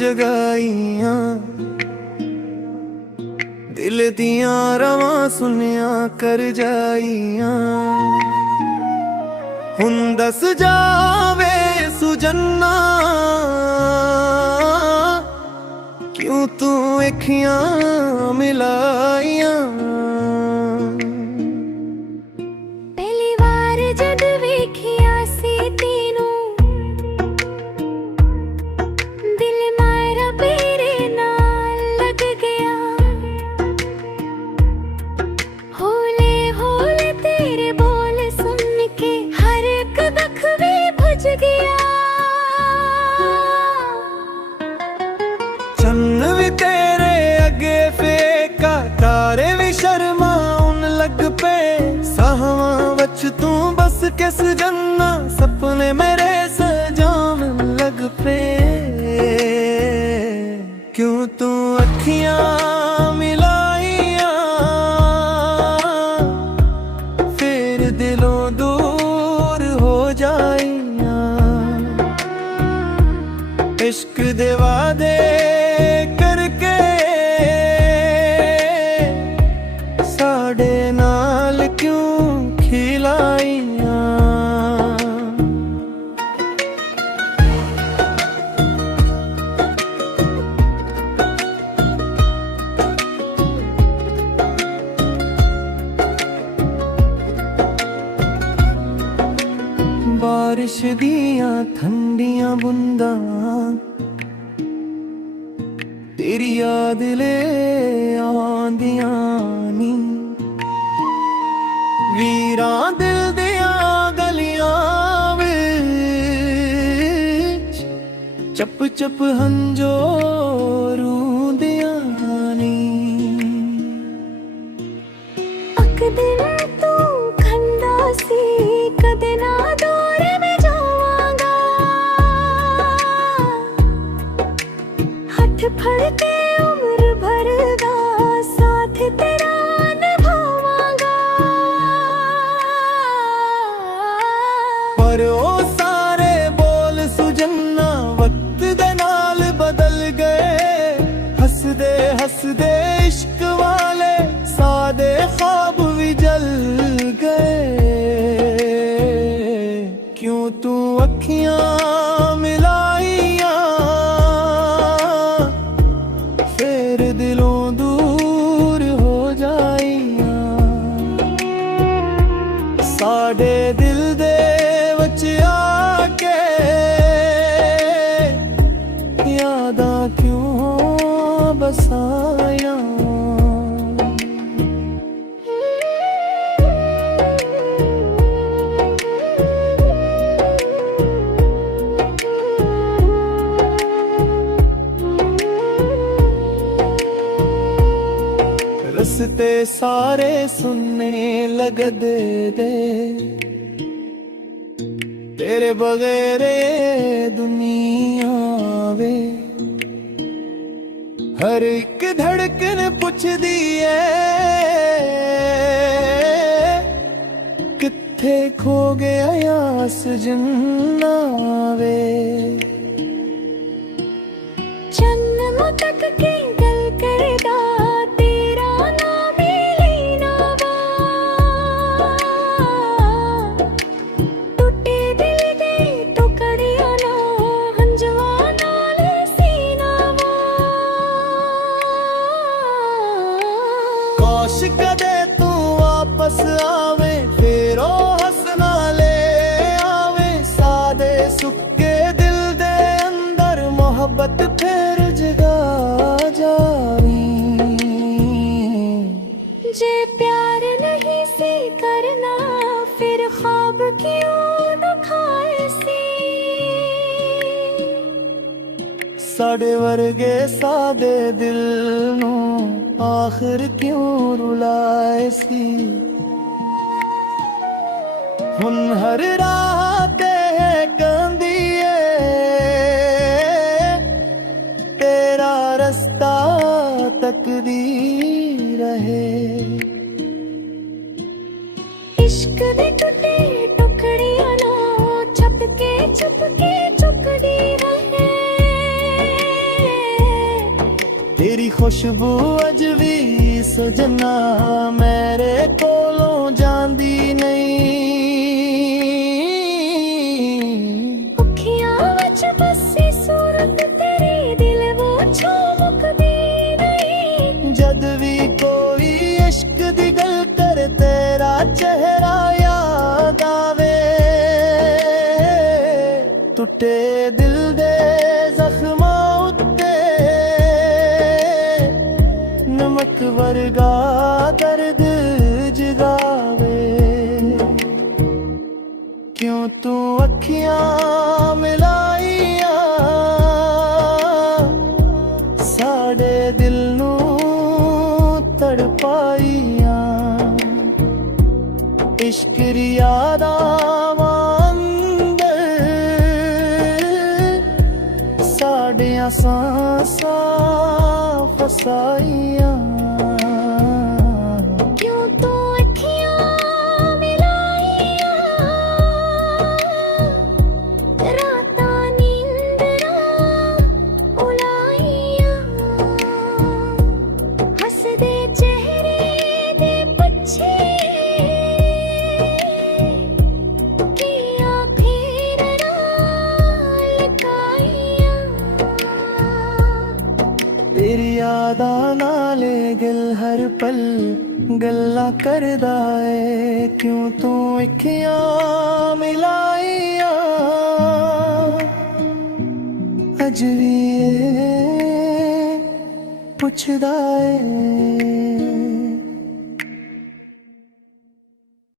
जगाइयां दिल दियां रवां सुनिया कर जाइयां हुण दस जावे सुजन्ना क्यों तू अखियां मिलाइयां चन्न भी तेरे अगे फेका तारे भी शर्माउन लग पे साहवा बच तू बस किस जन्ना सपने मेरे सजान लग पे क्यों तू अखियां मिलाइयां फिर दिलों दूर हो जाइयां इश्क दे वादे करके साडे नाल क्यों खिलाइयां बारिश दियां ठंडियां बूंदां तेरी याद ले आंदियां नी वीरां दिल दियां गलियां विच चप चप हंजो रूंदियां नी अक दिन तू खंदा सी कदे ना दौरे में जावांगा हथ फड़ के उम्र भर दा साथ तेरा निभावांगा पर ओ सारे बोल सुजन्ना वक्त दे नाल बदल गए हसदे हसदे इश्क वाले सादे ख्वाब भी जल गए क्यों तू अखियां मिलाइयां फिर दिलों दूर हो जाइयां साडे दिल दे वच आके यादां क्यों बसायां रस्ते सारे सुनने लगदे दे तेरे बगैर ये दुनिया वे हर एक धड़कन पुछदी है किथे खो गया यास जन्ना वे जन्म तक की गल करदा कदे तू वापस आवे फिर ओ हंसना ले आवे सादे सुक्के दिल दे अंदर मोहब्बत फिर जगा जावी जे प्यार नहीं सी करना फिर ख्वाब क्यों दिखाए सी साडे वर्गे सादे दिल नू आखिर क्यों रुलाए सी हुन हर रात कंदी तेरा रास्ता तकदीर है इश्क दे टुटे टुकड़ियां ना छपके छपके चुकदी रहे खुशबू अज भी सजना मेरे कोलों जांदी नहीं। अखियां विच बसी सूरत तेरी दिल वो छो मुकदी नहीं। जद भी कोई इश्क दी गल कर तेरा चेहरा याद आवे। टुटे दिल दे जख्मां उत्ते नमक वर्गा दर्द जगावे। क्यों तू अखियां मिलाइया साडे दिल नू तड़पाइया। इश्क दी यादां अंदर साडियां सांसां फसाइया। क्यों तू अखियां मिलाइया रातां नींदरां उलाइया। हसदे चेहरे दे पीछे किया फिर लुकाइया। तेरी यादां नाले दिल हर पल गल्लां करदा है। क्यों तू अखियां मिलाइया अज भी पुछदा है।